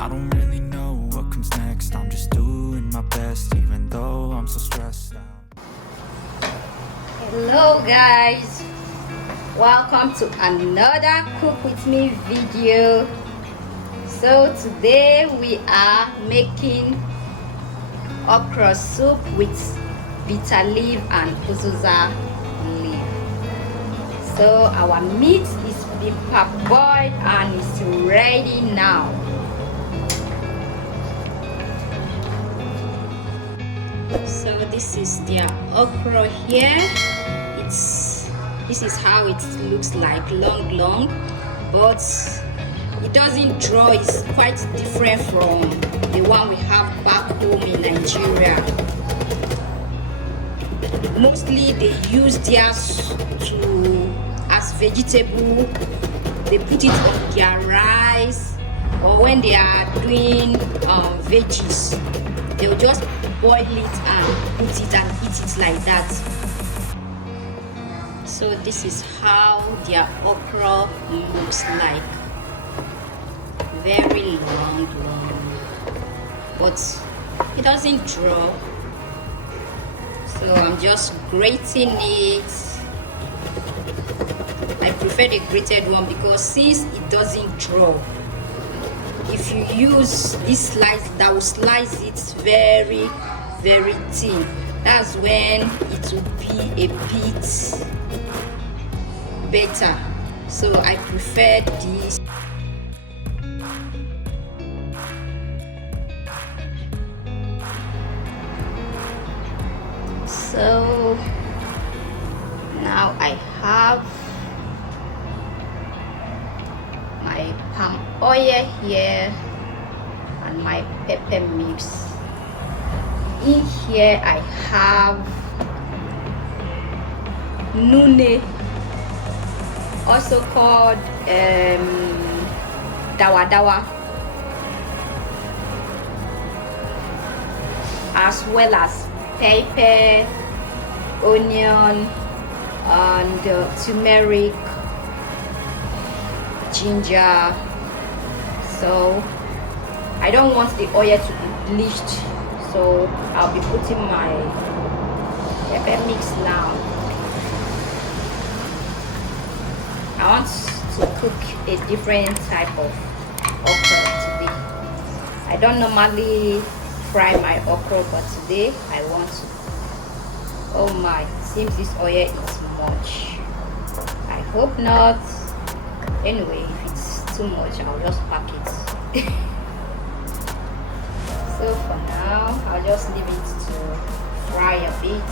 I don't really know what comes next. I'm just doing my best, even though I'm so stressed out. Hello guys, welcome to another cook with me video. So today we are making okra soup with bitter leaf and uzuza leaf. So our meat is being parboiled and it's ready now. So this is their okra here. This is how it looks like, long, but it doesn't draw. It's quite different from the one we have back home in Nigeria. Mostly they use theirs as vegetable. They put it on their rice, or when they are doing veggies, they'll just boil it and put it and eat it like that. So this is how their okra looks like. Very long, but it doesn't draw. So I'm just grating it. I prefer the grated one because since it doesn't draw, if you use this slice, that will slice it very thin. That's when it will be a bit better. So I prefer this. So now I have my palm oil here and my pepper mix. In here I have nune, also called dawa, as well as pepper, onion, and turmeric, ginger. So I don't want the oil to be bleached, so I'll be putting my pepper mix now. I want to cook a different type of okra today. I don't normally fry my okra, but today I want to. Oh my, it seems this oil is much. I hope not. Anyway, if it's too much, I'll just pack it. So for now, I'll just leave it to fry a bit.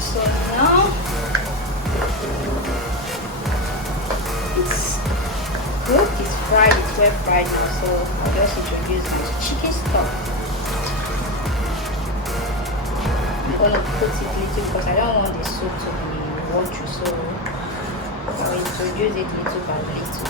So now it's good, it's fried, it's well fried now, so I'll just introduce my chicken stock. I'm gonna put it little because I don't want the soup to be watery, so I'll introduce it little by little.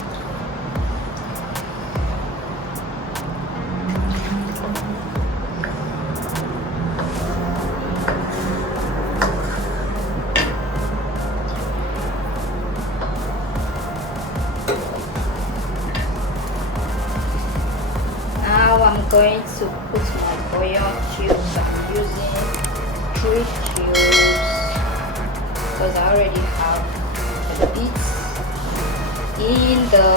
I'm going to put my onion cubes. I'm using 3 cubes because I already have the bits in the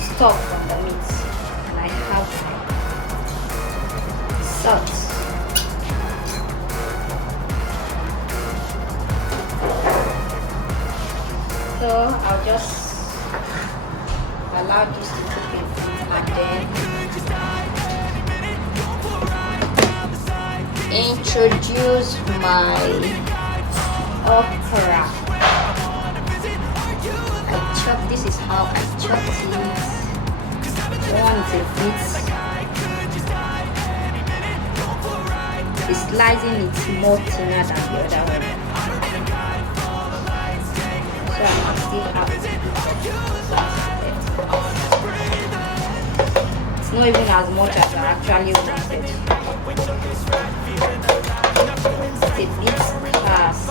stock from the meat, and I have salt. So I'll just allow this to cook in, and then introduce my okra. I chop. This is how I chop it. One is a bit. The slicing is more thinner than the other one. So so I can still have it. It's not even as much as I actually wanted. It's a bit scarce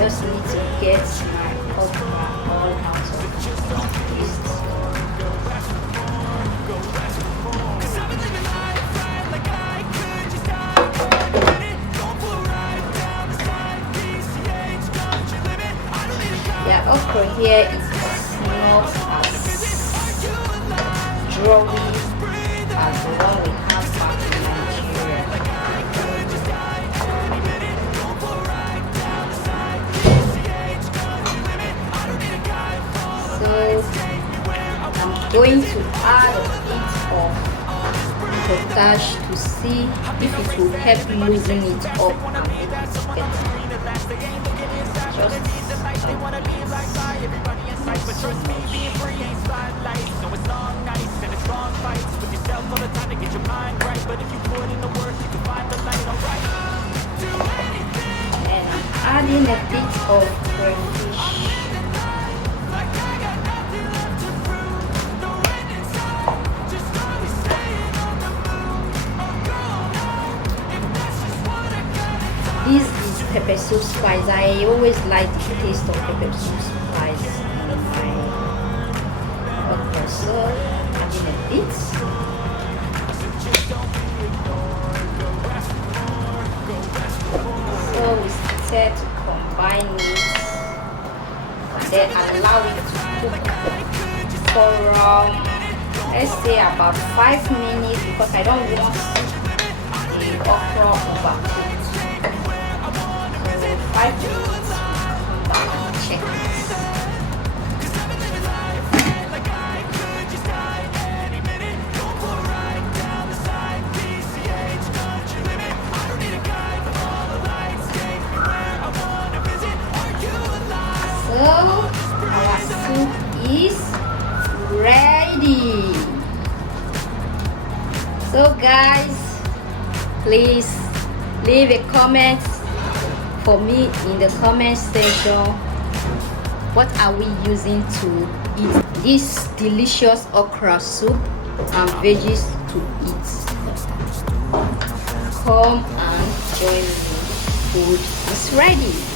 just need to get my okra all out of this. Yeah, okra here is not as drawy as the one we have back in Nigeria. So I'm going to add a bit of potash to see if it will help loosen it up a bit better. And I'm adding a bit of crayfish. This is pepper soup spice. I always like the taste of pepper soup spice in my okra. So adding a bit. So we started to combine it and then allow it to cook for let's say about 5 minutes because I don't want the okra overcooked. 5 minutes, come back and check it. So our soup is ready. So guys, please leave a comment for me in the comment section. What are we using to eat this delicious okra soup and veggies to eat? Come and join me. Food is ready.